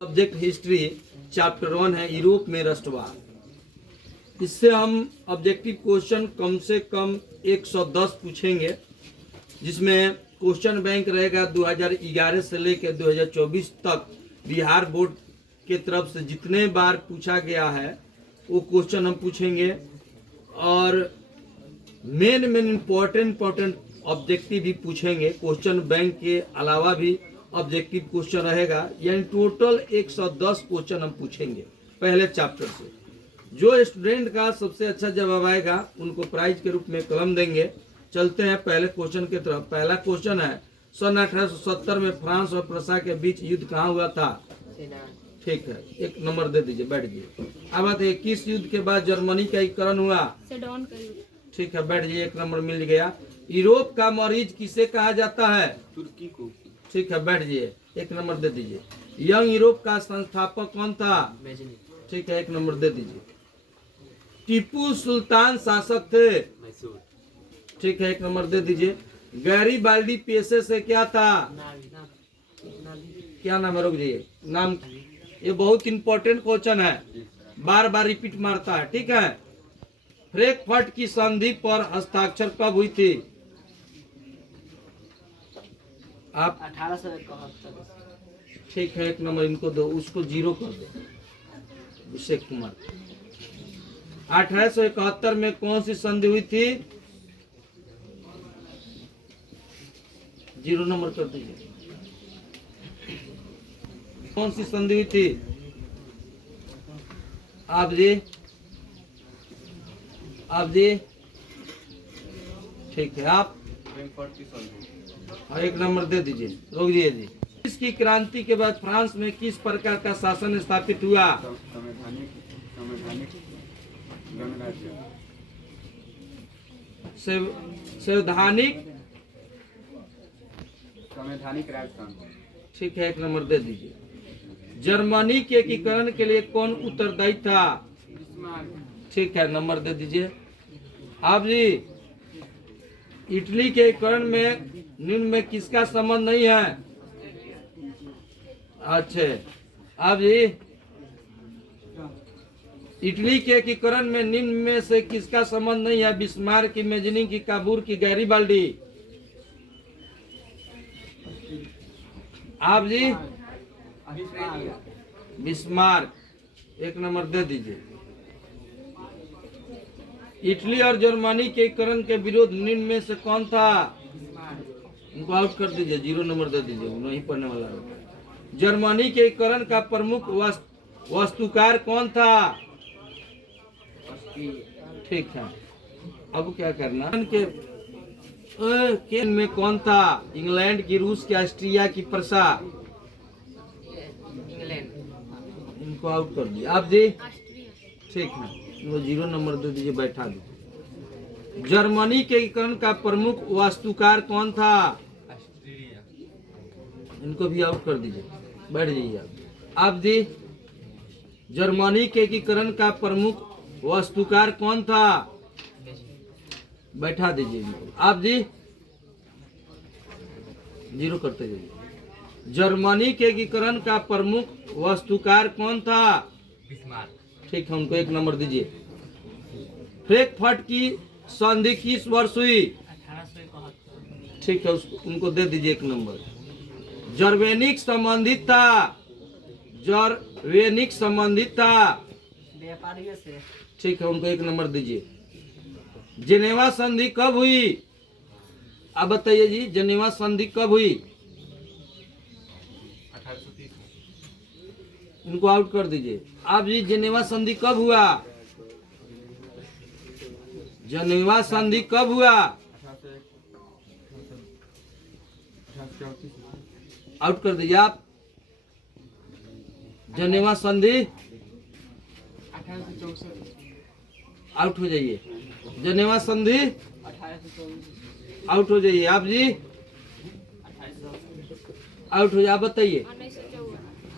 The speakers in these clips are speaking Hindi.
सब्जेक्ट हिस्ट्री चैप्टर 1 है यूरोप में राष्ट्रवाद। इससे हम ऑब्जेक्टिव क्वेश्चन कम से कम 110 पूछेंगे, जिसमें क्वेश्चन बैंक रहेगा 2011 से लेकर 2024 तक। बिहार बोर्ड के तरफ से जितने बार पूछा गया है वो क्वेश्चन हम पूछेंगे, और मेन इम्पोर्टेंट ऑब्जेक्टिव भी पूछेंगे। क्वेश्चन बैंक के अलावा भी ऑब्जेक्टिव क्वेश्चन रहेगा, यानी टोटल 110 क्वेश्चन हम पूछेंगे पहले चैप्टर से। जो स्टूडेंट का सबसे अच्छा जवाब आएगा उनको प्राइज के रूप में कलम देंगे। चलते हैं पहले क्वेश्चन की तरफ। पहला क्वेश्चन है, सन 1870 में फ्रांस और प्रसा के बीच युद्ध कहाँ हुआ था? ठीक है, 1 नंबर दे दीजिए, बैठ जाइए। अब बात है, किस युद्ध के बाद जर्मनी का एकीकरण हुआ? सेडन का युद्ध। ठीक है, बैठ जाइए, 1 नंबर मिल गया। यूरोप का मरीज किसे कहा जाता है? तुर्की को। ठीक है, बैठ जाइए, 1 नंबर दे दीजिए। यंग यूरोप का संस्थापक कौन था? ठीक है, 1 नंबर दे दीजिए। टीपू सुल्तान शासक थे। मैसूर। ठीक है, 1 नंबर दे दीजिए। गैरीबाल्डी पेशे से क्या था? क्या नाम है? रुक जाइए, नाम। ये बहुत इंपॉर्टेंट क्वेश्चन है, बार बार रिपीट मारता है। ठीक है, फ्रैंकफर्ट की संधि पर हस्ताक्षर कब हुई थी? आप 1871। ठीक है, 1 नंबर इनको दो, उसको 0 कर दो। अभिषेक कुमार। 1871 में कौन सी संधि हुई थी? 0 नंबर कर दीजिए। कौन सी संधि हुई थी? आप जी, ठीक है, आप 1 नंबर दे दीजिए। रोक दिए जी। इसकी क्रांति के बाद फ्रांस में किस प्रकार का शासन स्थापित हुआ? संवैधानिक राजतंत्र। ठीक है, 1 नंबर दे दीजिए। जर्मनी के एकीकरण के लिए कौन उत्तरदायी था? ठीक है, नंबर दे दीजिए। आप जी, इटली के एकीकरण में निम्न में किसका संबंध नहीं है? अच्छा, आप जी, इटली के एकीकरण में निम्न में से किसका संबंध नहीं है? बिस्मार्क की, मेजनी की, काबूर की, गैरीबाल्डी। आप जी, बिस्मार्क, 1 नंबर दे दीजिए। इटली और जर्मनी के एकीकरण के विरोध निम्न में से कौन था? उनको आउट कर दीजिए, 0 नंबर दे दीजिए, नहीं पढ़ने वाला है। जर्मनी के एकीकरण का प्रमुख वास्तुकार कौन था? ठीक है, अब क्या करना? के में कौन था? इंग्लैंड की, रूस की, ऑस्ट्रिया की, प्रसा। इनको आउट कर दिया। आप जी, ठीक है, वो 0 नंबर दे दीजिए, बैठा दीजिए। जर्मनी के एकीकरण का प्रमुख वास्तुकार कौन था? इनको भी आउट कर दीजिए, बैठ जाइए। आप जी, जर्मनी के एकीकरण का प्रमुख वास्तुकार कौन था? बैठा दीजिए इनको। आप जी, 0 करते जाइए। जर्मनी के एकीकरण का प्रमुख वास्तुकार कौन था? ठीक है, उनको 1 नंबर दीजिए। फ्रैंकफर्ट की संधि किस वर्ष हुई? 1871। ठीक है, उनको दे दीजिए 1 नंबर। जर्वेनिक संबंधित था। व्यापारियों से। ठीक है, उनको 1 नंबर दीजिए। जेनेवा संधि कब हुई? अब बताइए जी, जेनेवा संधि कब हुई? 1830। इनको आउट कर दीजिए। आप जी, जेनेवा संधि कब हुआ? जेनेवा संधि कब हुआ? आउट कर दीजिए आप। जेनेवा संधि 1864। आउट हो जाइए। जेनेवा संधि 1824। आउट हो जाइए। आप जी, आउट हो जाए। आप बताइए।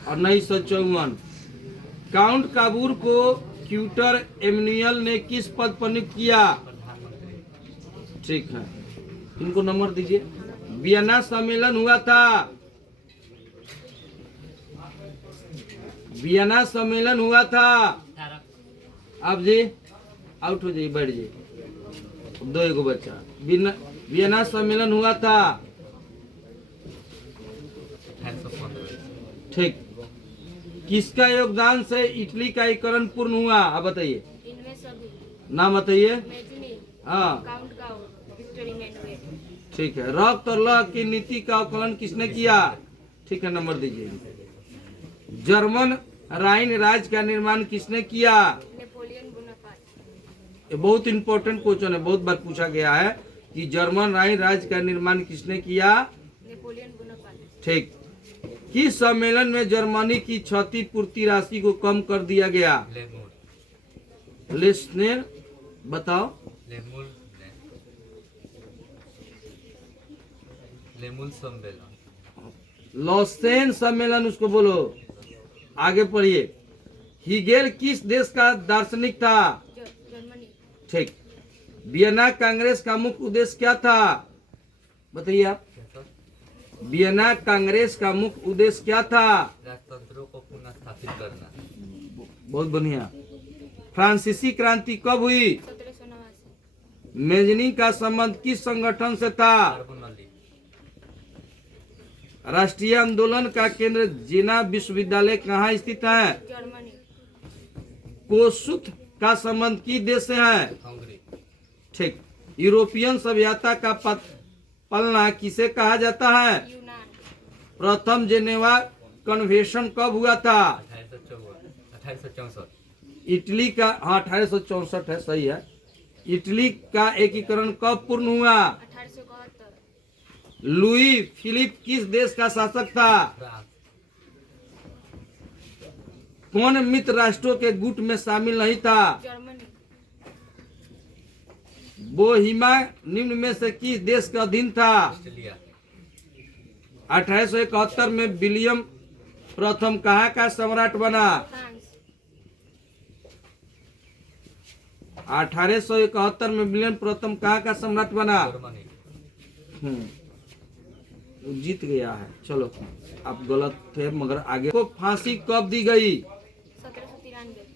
1954। काउंट काबूर को क्यूटर एमनुअल ने किस पद पर नियुक्त किया? ठीक है, इनको नंबर दीजिए। वियना सम्मेलन हुआ था। वियना सम्मेलन हुआ था। आप जी आउट हो जाइए, बैठ जाइए, दो एगो बच्चा। वियना सम्मेलन हुआ था। 1815। ठीक। किसका योगदान से इटली का एकीकरण पूर्ण हुआ? आप बताइए, इनमें सभी नाम बताइए। मेजनी, हाँ काउंट गाउ, विक्टर इमैनुएल। ठीक है। रक्त और लौह की नीति का आकलन किसने किया? ठीक है, नंबर दीजिए। जर्मन राइन राज्य का निर्माण किसने किया? Napoleon Bonaparte. ये बहुत इंपॉर्टेंट क्वेश्चन है, बहुत बार पूछा गया है कि जर्मन राइन राज्य का निर्माण किसने किया? Napoleon Bonaparte. ठीक। किस सम्मेलन में जर्मनी की क्षतिपूर्ति राशि को कम कर दिया गया? लेमूर। लेस्नेर, बताओ। लेमूल लेमूल सम्मेलन। लॉसेन सम्मेलन उसको बोलो। आगे पढ़िए। हिगेल किस देश का दार्शनिक था? जर्मनी। ठीक। वियना कांग्रेस का मुख्य उद्देश्य क्या था? बताइए आप। वियना कांग्रेस का मुख्य उद्देश्य क्या था? राजतंत्रों को पुनः स्थापित करना। बहुत बढ़िया। फ्रांसीसी क्रांति कब हुई? 1789। मेजनी का संबंध किस संगठन से था? कार्बोनली। राष्ट्रीय आंदोलन का केंद्र जेना विश्वविद्यालय कहाँ स्थित है? जर्मनी। कोसुत का संबंध किस देश से है? हंगरी। ठीक। यूरोपियन सभ्यता का पलना किसे कहा जाता है? यूनान। प्रथम जेनेवा कन्वेंशन कब हुआ था? 1864। इटली का, हाँ 1864 है, सही है। इटली का एकीकरण कब पूर्ण हुआ? 1871। लुई फिलिप किस देश का शासक था? फ्रांस। कौन मित्र राष्ट्रों के गुट में शामिल नहीं था? जर्मनी। बोहिमा निम्न में से किस देश का अधीन था? ऑस्ट्रेलिया। 1871 में विलियम प्रथम कहाँ का सम्राट बना? फ्रांस। 1871 में विलियम प्रथम कहाँ का सम्राट बना? जर्मनी। वो जीत गया है। चलो, आप गलत थे मगर आगे। को फांसी कब दी गई? 1793।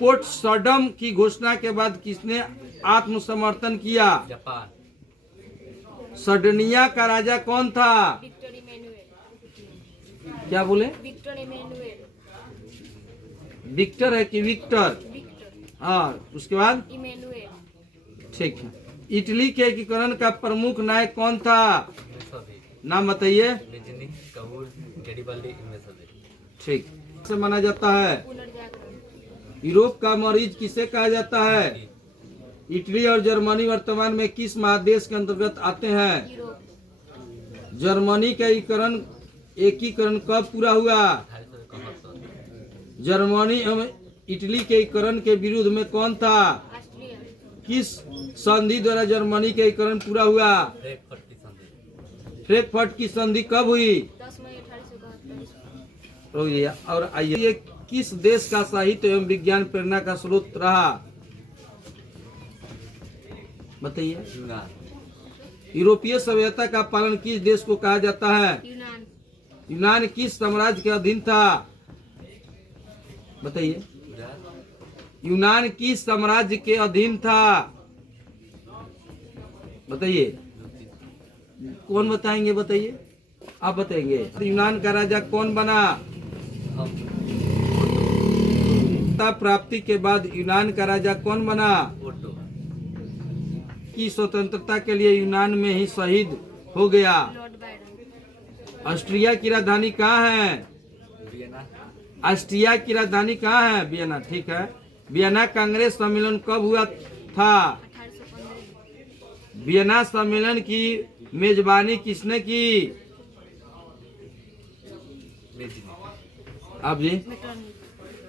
पोर्ट सडम की घोषणा के बाद किसने आत्मसमर्थन किया? जापान। सर्डिनिया का राजा कौन था? Victor Emmanuel. क्या बोले? Victor Emmanuel. विक्टर है कि विक्टर? विक्टर हाँ, उसके बाद इमैनुएल। ठीक है। इटली के एकीकरण का प्रमुख नायक कौन था? इनमें सभी। नाम बताइए। मेजनी, काबुल, गैरिबाल्डी, इनमें सभी। ठीक से माना जाता है। पुनर्जागरण। यूरोप का मरीज किसे कहा जाता है? इटली और जर्मनी वर्तमान में किस महादेश के अंतर्गत आते हैं? यूरोप। जर्मनी का एकीकरण कब पूरा हुआ? 1871। जर्मनी एवं इटली के एकीकरण के विरुद्ध में कौन था? ऑस्ट्रिया। किस संधि द्वारा जर्मनी के एकीकरण पूरा हुआ? फ्रैंकफर्ट की संधि। फ्रैंकफर्ट की संधि कब हुई? 10 मई 1871। रुक जाइए। और आइए, ये किस देश का साहित्य एवं विज्ञान प्रेरणा का स्रोत रहा? बताइए। यूनान। यूरोपीय सभ्यता का पालन किस देश को कहा जाता है? यूनान। यूनान किस साम्राज्य के अधीन था? बताइए। यूनान किस साम्राज्य के अधीन था? बताइए। कौन बताएंगे? बताइए, आप बताएंगे। यूनान का राजा कौन बना? हम। सत्ता प्राप्ति के बाद यूनान का राजा कौन बना? ओटो। की स्वतंत्रता के लिए यूनान में ही शहीद हो गया। Lord Byron. ऑस्ट्रिया की राजधानी कहाँ है? वियना। ऑस्ट्रिया की राजधानी कहाँ है? वियना। ठीक है। वियना कांग्रेस सम्मेलन कब हुआ था? 1815। वियना सम्मेलन की मेजबानी किसने की? मेजनी। आप जी। मेटरनिक।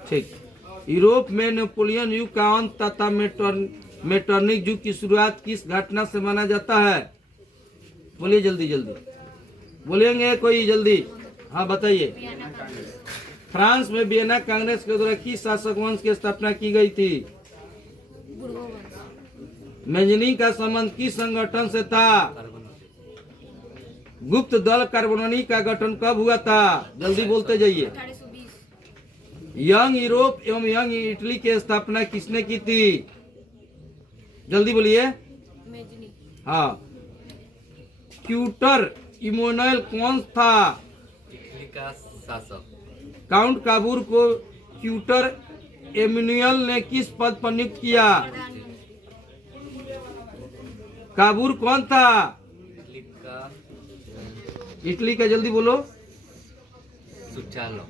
ठीक। यूरोप में नेपोलियन युग का अंत तथा मेटरनिक युग की शुरुआत किस घटना से माना जाता है? बोलिए जल्दी जल्दी, बोलेंगे कोई जल्दी? हाँ बताइए। वियना कांग्रेस। फ्रांस में वियना कांग्रेस के द्वारा किस शासक वंश की स्थापना की गई थी? बुर्गो वंश। मेजनी का संबंध किस संगठन से था? कार्बोनली। गुप्त दल कार्बोनी का गठन कब हुआ था? जल्दी बोलते जाइए। 1820 यंग यूरोप एवं यंग इटली की स्थापना किसने की थी? जल्दी बोलिए। मेजनी हाँ। ट्यूटर इमोनुएल कौन था? इटली का शासक। काउंट काबूर को ट्यूटर इमोनुएल ने किस पद पर नियुक्त किया? प्रधानमंत्री काबूर कौन था? इटली का इटली का जल्दी बोलो। सुचालो।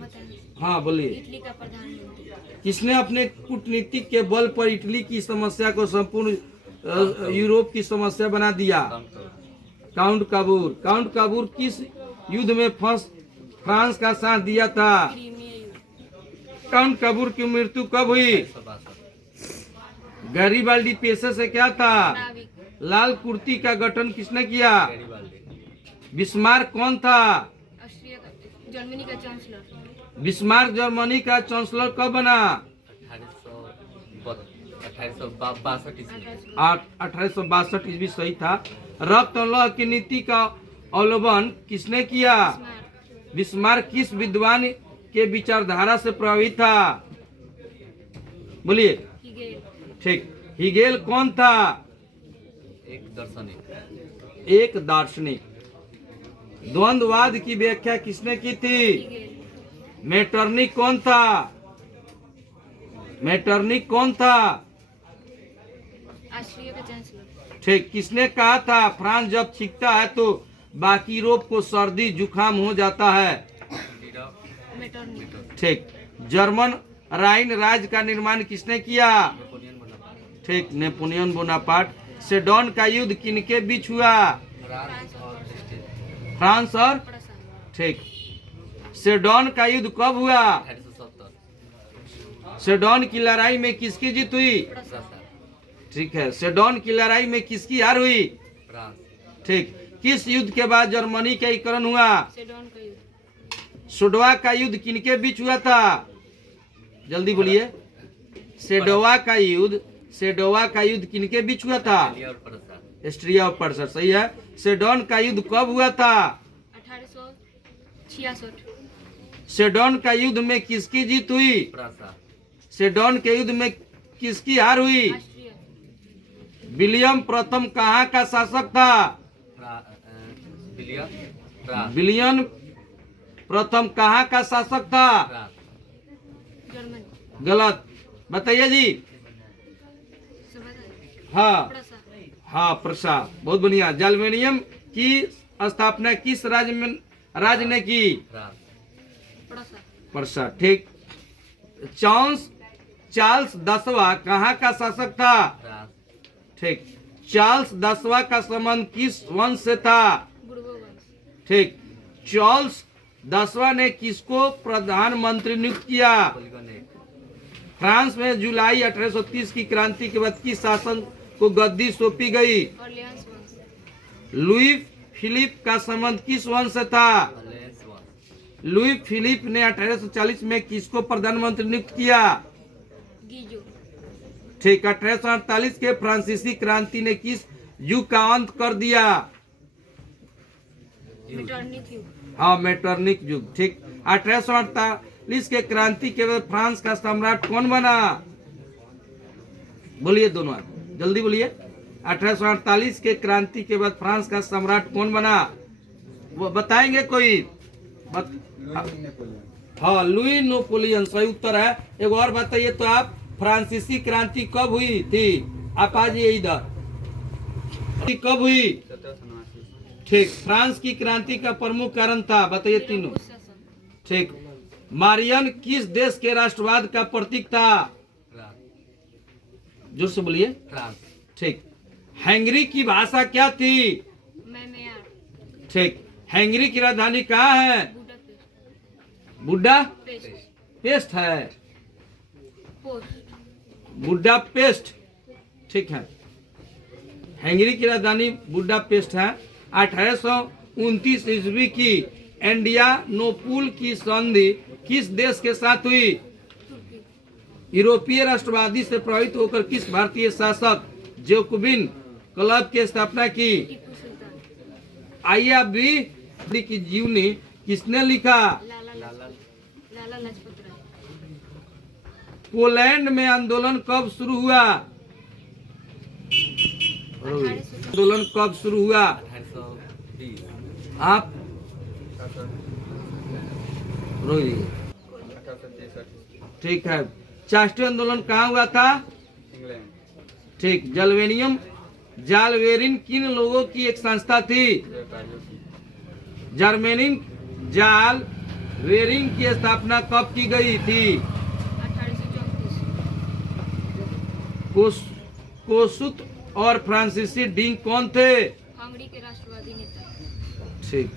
बताइए। हाँ बोलिए। इटली का प्रधानमंत्री किसने अपने कूटनीतिक के बल पर इटली की समस्या को संपूर्ण यूरोप की समस्या बना दिया? काउंट काबूर। काउंट काबूर किस युद्ध में फ्रांस का साथ दिया था? क्रीमिया युद्ध काउंट काबूर की मृत्यु कब हुई? 1862। गैरीबाल्डी पेशे से क्या था? नाविक लाल कुर्ती का गठन किसने किया? गैरीबाल्डी। बिस्मार्क कौन था? ऑस्ट्रिया का जर्मनी का चांसलर बिस्मार्क जर्मनी का चांसलर कब बना? 1862 ईस्वी। 1862 ईस्वी सही था। रक्त और लौह की नीति का अवलंबन किसने किया? बिस्मार्क किस विद्वान के विचारधारा से प्रभावित था? बोलिए। हिगेल ठीक। हिगेल कौन था? एक दार्शनिक। एक दार्शनिक। द्वंद्ववाद की व्याख्या किसने की थी? हिगेल मेटरनिक कौन था? मेटरनिक कौन था? ऑस्ट्रिया का चांसलर ठीक। किसने कहा था फ्रांस जब छींकता है तो बाकी यूरोप को सर्दी जुकाम हो जाता है? मेटरनिक ठीक। जर्मन राइन राज्य का निर्माण किसने किया? Napoleon Bonaparte. ठीक। Napoleon Bonaparte. सेडोन का युद्ध किनके बीच हुआ? फ्रांस और स्पेन। फ्रांस और प्रसा ठीक। सेडोन का युद्ध कब हुआ? 1870। सेडोन की लड़ाई में किसकी जीत हुई? प्रसा ठीक है। सेडोन की लड़ाई में किसकी हार हुई? फ्रांस। ठीक। किस युद्ध के बाद जर्मनी का एकीकरण हुआ? सेडोन का युद्ध सोडवा का युद्ध किनके बीच हुआ था? जल्दी बोलिए। सेडोवा का युद्ध किनके बीच हुआ था? इटली और प्रसा। एस्ट्रिया और पर्सा सही है। सेडोन का युद्ध कब हुआ था? 1866 सेडोन का युद्ध में किसकी जीत हुई? प्रसा। सेडोन के युद्ध में किसकी हार हुई? ऑस्ट्रिया विलियम प्रथम कहाँ का शासक था? William France. विलियम प्रथम कहाँ का शासक था? फ्रांस। जर्मनी गलत। बताइए जी। सब बताइए। हाँ प्रसा हाँ प्रसा। बहुत बढ़िया। जार्मेनियम की स्थापना किस राज्य ने की? फ्रांस। प्रसा प्रसा। ठीक। चार्ल्स 10वां कहाँ का शासक था? फ्रांस। ठीक। चार्ल्स 10वां का संबंध किस वंश से था? बुर्गो वंश ठीक। चार्ल्स 10वां ने किसको प्रधानमंत्री नियुक्त किया? पोलिगन एक। फ्रांस में जुलाई 1830 की क्रांति के बाद किस शासन को गद्दी सौंपी गई? ऑर्लियंस वंश लुई फिलिप का संबंध किस वंश से था? ऑर्लेंस वंश। लुई फिलिप ने 1840 में किसको प्रधानमंत्री नियुक्त किया? गीजो ठीक। 1848 के फ्रांसीसी क्रांति ने किस युग का अंत कर दिया? मेटरनिक युग हाँ मेटरनिक युग। ठीक। 1848 के क्रांति के बाद फ्रांस का सम्राट कौन बना? बोलिए दोनों जल्दी बोलिए। 1848 के क्रांति के बाद फ्रांस का सम्राट कौन बना? वो बताएंगे कोई? हाँ लुई नेपोलियन सही उत्तर है। एक और बताइए तो आप। फ्रांसीसी क्रांति कब हुई थी? आप आ जाइए इधर। कब हुई? 1789। ठीक। फ्रांस की क्रांति का प्रमुख कारण था? बताइए तीनों। निरंकुश शासन ठीक। मारियन किस देश के राष्ट्रवाद का प्रतीक था? फ्रांस। जोर से बोलिए। फ्रांस। ठीक। हंगरी की भाषा क्या थी? मैमेयार ठीक। हंगरी की राजधानी कहाँ है? बुडापेस्ट बुड्डा पेस्ट पेस्ट है। पोस्ट बुड्डा पेस्ट। ठीक है। हंगरी की राजधानी बुड्डा पेस्ट है। 1829 ईस्वी की एंडियानोपुल की संधि किस देश के साथ हुई? तुर्की यूरोपीय राष्ट्रवादी से प्रभावित होकर किस भारतीय शासक जैकोबिन क्लब की स्थापना की? टीपू सुल्तान आइए अब भी की जीवनी किसने लिखा? लाला लाजपत राय। पोलैंड में आंदोलन कब शुरू हुआ? आंदोलन कब शुरू हुआ? 1820 आप रोहित, 1863 ठीक है। राष्ट्रीय आंदोलन कहाँ हुआ था? इंग्लैंड ठीक। जालवेरिन किन लोगों की एक संस्था थी? व्यापारियों की जर्मेनिक जालवेरिन की स्थापना कब की गई थी? 1834। कोसुत और फ्रांसीसी डिंग कौन थे? हंगरी के राष्ट्रवादी नेता। ठीक।